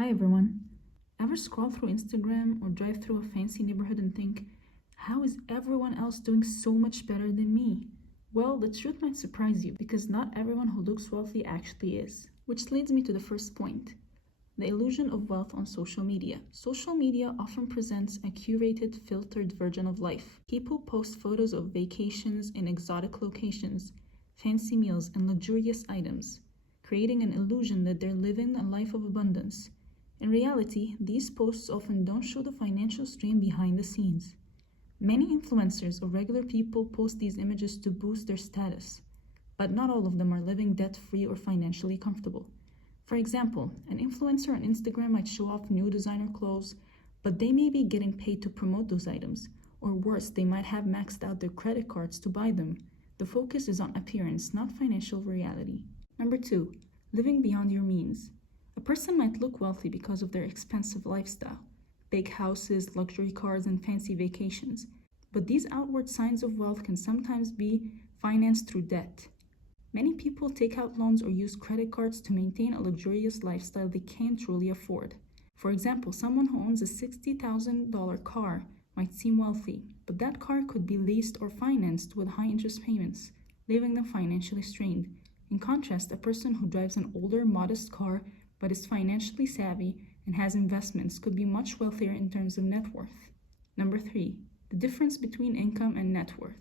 Hi everyone. Ever scroll through Instagram or drive through a fancy neighborhood and think, how is everyone else doing so much better than me? Well, the truth might surprise you because not everyone who looks wealthy actually is. Which leads me to the first point, the illusion of wealth on social media. Social media often presents a curated, filtered version of life. People post photos of vacations in exotic locations, fancy meals, and luxurious items, creating an illusion that they're living a life of abundance. In reality, these posts often don't show the financial strain behind the scenes. Many influencers or regular people post these images to boost their status, but not all of them are living debt-free or financially comfortable. For example, an influencer on Instagram might show off new designer clothes, but they may be getting paid to promote those items, or worse, they might have maxed out their credit cards to buy them. The focus is on appearance, not financial reality. Number 2, living beyond your means. A person might look wealthy because of their expensive lifestyle, big houses, luxury cars, and fancy vacations. But these outward signs of wealth can sometimes be financed through debt. Many people take out loans or use credit cards to maintain a luxurious lifestyle they can't truly afford. For example, someone who owns a $60,000 car might seem wealthy, but that car could be leased or financed with high interest payments, leaving them financially strained. In contrast, a person who drives an older, modest car but is financially savvy and has investments could be much wealthier in terms of net worth. Number 3, the difference between income and net worth.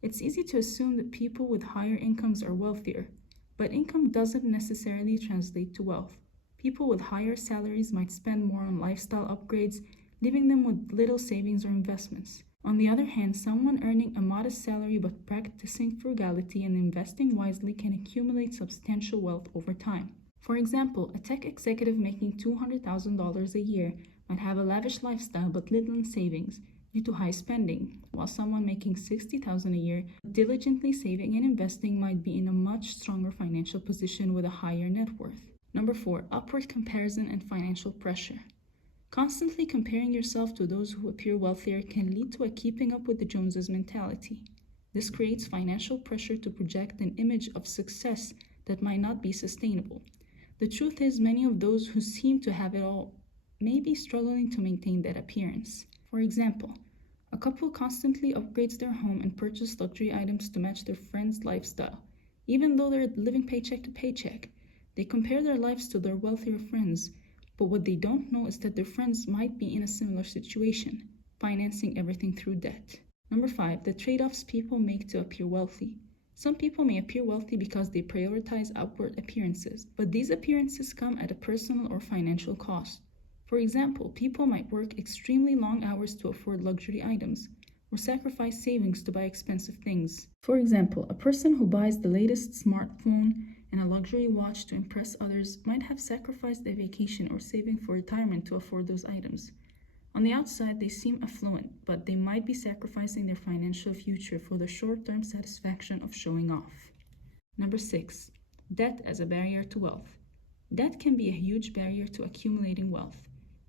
It's easy to assume that people with higher incomes are wealthier, but income doesn't necessarily translate to wealth. People with higher salaries might spend more on lifestyle upgrades, leaving them with little savings or investments. On the other hand, someone earning a modest salary but practicing frugality and investing wisely can accumulate substantial wealth over time. For example, a tech executive making $200,000 a year might have a lavish lifestyle but little in savings due to high spending, while someone making $60,000 a year diligently saving and investing might be in a much stronger financial position with a higher net worth. Number 4, upward comparison and financial pressure. Constantly comparing yourself to those who appear wealthier can lead to a keeping up with the Joneses mentality. This creates financial pressure to project an image of success that might not be sustainable. The truth is, many of those who seem to have it all may be struggling to maintain that appearance. For example, a couple constantly upgrades their home and purchases luxury items to match their friend's lifestyle. Even though they're living paycheck to paycheck, they compare their lives to their wealthier friends, but what they don't know is that their friends might be in a similar situation, financing everything through debt. Number 5, the trade-offs people make to appear wealthy. Some people may appear wealthy because they prioritize outward appearances, but these appearances come at a personal or financial cost. For example, people might work extremely long hours to afford luxury items, or sacrifice savings to buy expensive things. For example, a person who buys the latest smartphone and a luxury watch to impress others might have sacrificed a vacation or saving for retirement to afford those items. On the outside, they seem affluent, but they might be sacrificing their financial future for the short-term satisfaction of showing off. Number 6, debt as a barrier to wealth. Debt can be a huge barrier to accumulating wealth,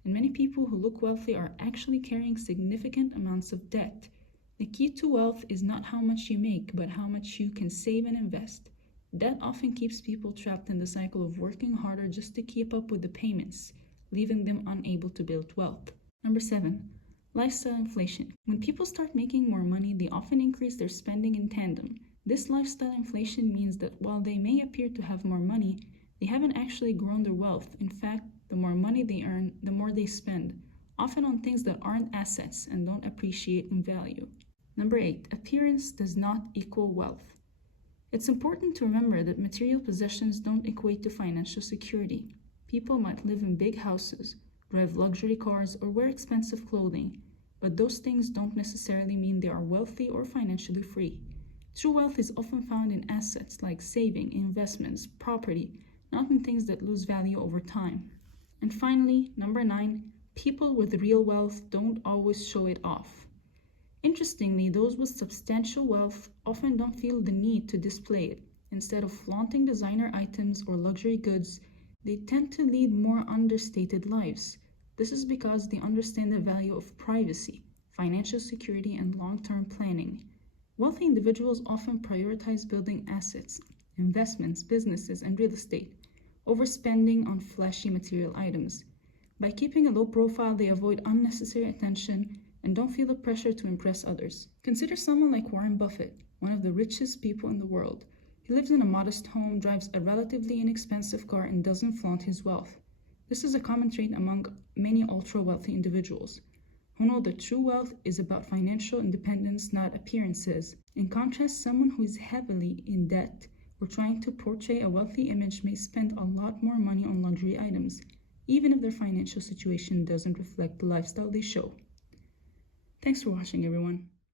and many people who look wealthy are actually carrying significant amounts of debt. The key to wealth is not how much you make, but how much you can save and invest. Debt often keeps people trapped in the cycle of working harder just to keep up with the payments, leaving them unable to build wealth. Number 7, lifestyle inflation. When people start making more money, they often increase their spending in tandem. This lifestyle inflation means that while they may appear to have more money, they haven't actually grown their wealth. In fact, the more money they earn, the more they spend, often on things that aren't assets and don't appreciate in value. Number 8, appearance does not equal wealth. It's important to remember that material possessions don't equate to financial security. People might live in big houses, drive luxury cars, or wear expensive clothing, but those things don't necessarily mean they are wealthy or financially free. True wealth is often found in assets like saving, investments, property, not in things that lose value over time. And finally, number 9, people with real wealth don't always show it off. Interestingly, those with substantial wealth often don't feel the need to display it. Instead of flaunting designer items or luxury goods, they tend to lead more understated lives. This is because they understand the value of privacy, financial security, and long-term planning. Wealthy individuals often prioritize building assets, investments, businesses, and real estate, over spending on flashy material items. By keeping a low profile, they avoid unnecessary attention and don't feel the pressure to impress others. Consider someone like Warren Buffett, one of the richest people in the world. He lives in a modest home, drives a relatively inexpensive car, and doesn't flaunt his wealth. This is a common trait among many ultra-wealthy individuals who know that true wealth is about financial independence, not appearances. In contrast, someone who is heavily in debt or trying to portray a wealthy image may spend a lot more money on luxury items, even if their financial situation doesn't reflect the lifestyle they show. Thanks for watching, everyone.